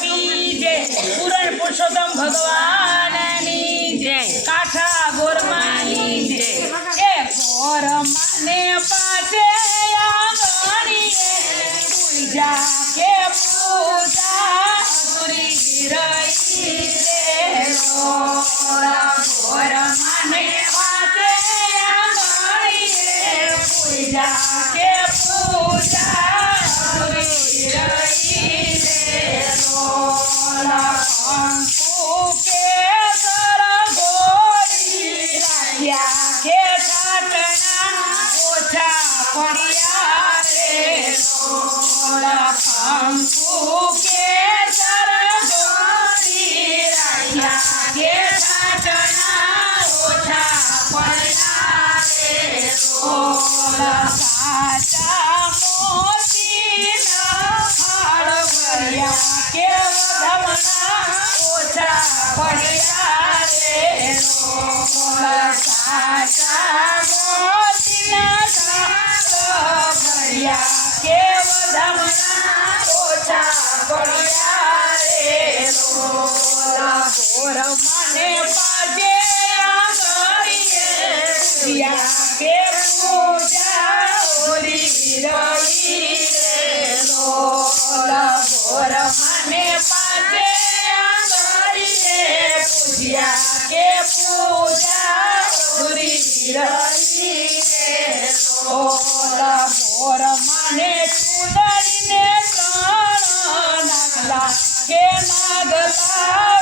की जय पूरण पुरुषोत्तम भगवाननी जय काठा गोरमानी जय ए गोरमाने पाटे आंगणीए पूजा के पूजा पूरी रही रे गोरमाने पाटे आंगणीए पूजा के पूजा पूरी रही रे कंकु के सर गोरी राख्या के छाटना ओछा पड़िया रे कंकु के सर गोरी राख्या के छाटना ओछा पड़िया रे साचा मोती हाड़ भरिया के धमना ओछा पड़िया रे साचा मोती हाड़ भरिया के धमना ओछा पड़िया रे गोर मने पाजे आंगणीए पूजा के पूजा होरी रही रे गोर मने पाजे आंगणीए पूजा के पूजा होरी रही रे गोर मने चुनरी ने कण नागला के नागला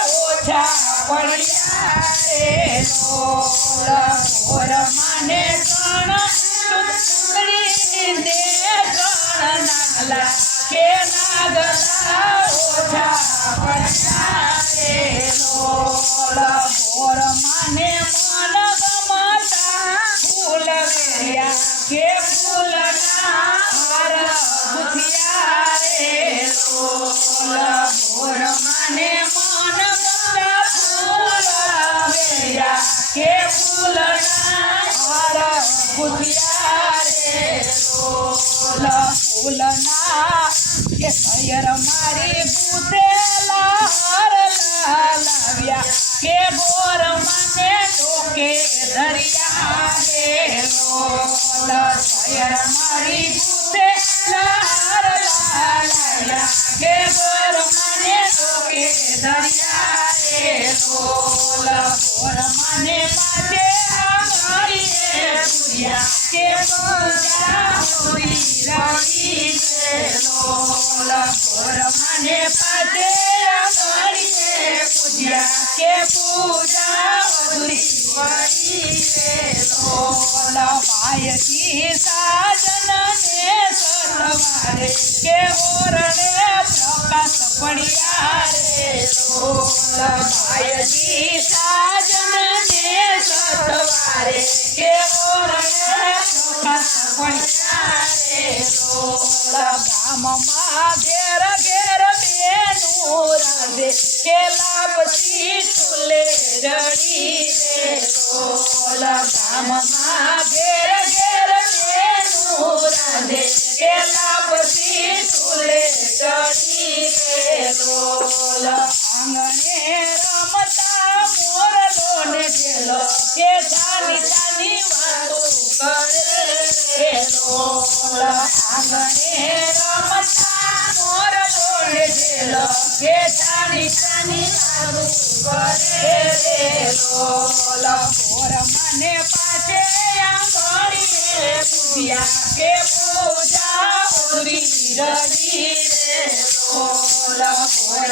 ओछा पड़िया रे गोर मने कण चुनरी ने कण नागला के नागला ओछा पड़िया रे गोर मने मन गमता फूल वेरिया के फूलना हार गुथिया रे गोर मने मन गमता फूल वेरिया के फूलना हार गुथिया रे फूलना के सैर मारी बुतेला हार लाव्या के गोर मने डोके धरिया रे सैर मारी बुतेला हार लाव्या के गोर मने डोके धरिया रे गोर मने पाटे आंगणीए पूजा के पूजा होरी रही रे गोर मने पाटे आंगणीए पूजा के पूजा होरी रही रे भाई की साजन ने सतवारे के ओरणे प्रकाश पड़िया रे भाई की साजन ने सतवारे के ओरणे प्रकाश पड़िया रे गाम मा घेर घेर बेनु राधे के लापसी चूले रड़ी रे गाम मा घेर घेर बेनु राधे के लापसी चूले रड़ी रे आंगणे रमता मोर लोने गेलो के जानी जानी वातो करे रे आंगणे रमता मोर लोने गेलो के जानी जानी वातो करे रे गोर मने पाटे आंगणीए पूजा के पूजा होरी रही रे गोर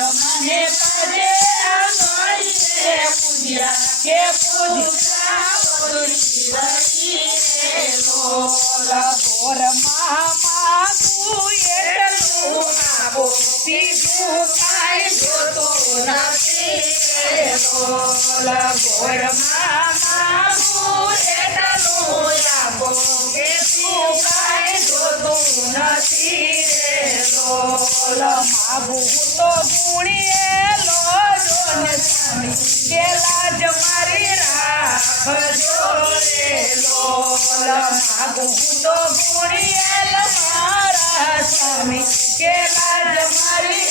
मने पाटे आंगणीए पूजा के पूजा होरी रही रे गोर मामा तू एटलू आबो सीधू काई जोतो नाती रे गोर मामा तू एटलू आबो के तू काई जोतो नाती रे माबू तो गुणिए लो जोने स्वामी के लाज मारी राखजो रे माबू तो गुणिए लो मारा स्वामी के लाज मारी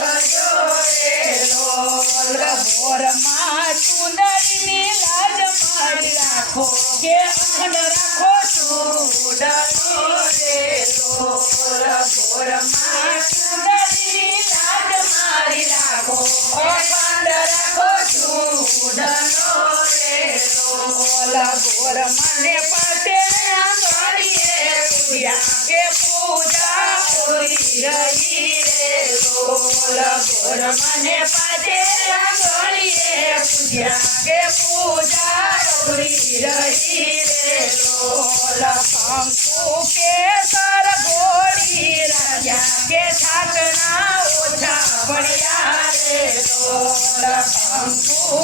રાખજો રે લોલ ઘોરમાં ચૂંદડીની લાજ મારી રાખો કે અખંડ રાખો ચૂંદડીઓ રે લોલ ઘોરમાં ચૂંદડીની લાજ મારી રાખો અખંડ રાખો ચૂંદડીઓ રે લોલ ઘોરમાં ને પાટે આંગળીએ પૂજા કે પૂજા પૂરી રહી રે લોલ ઘોરમાં ને પાટે આંગળીએ પૂજા કે પૂજા પૂરી રહી રે લોલ કંકુ કેસર ગોળી રાજા કે ઠાકણા ઓછા પડ્યા રે લોલ કંકુ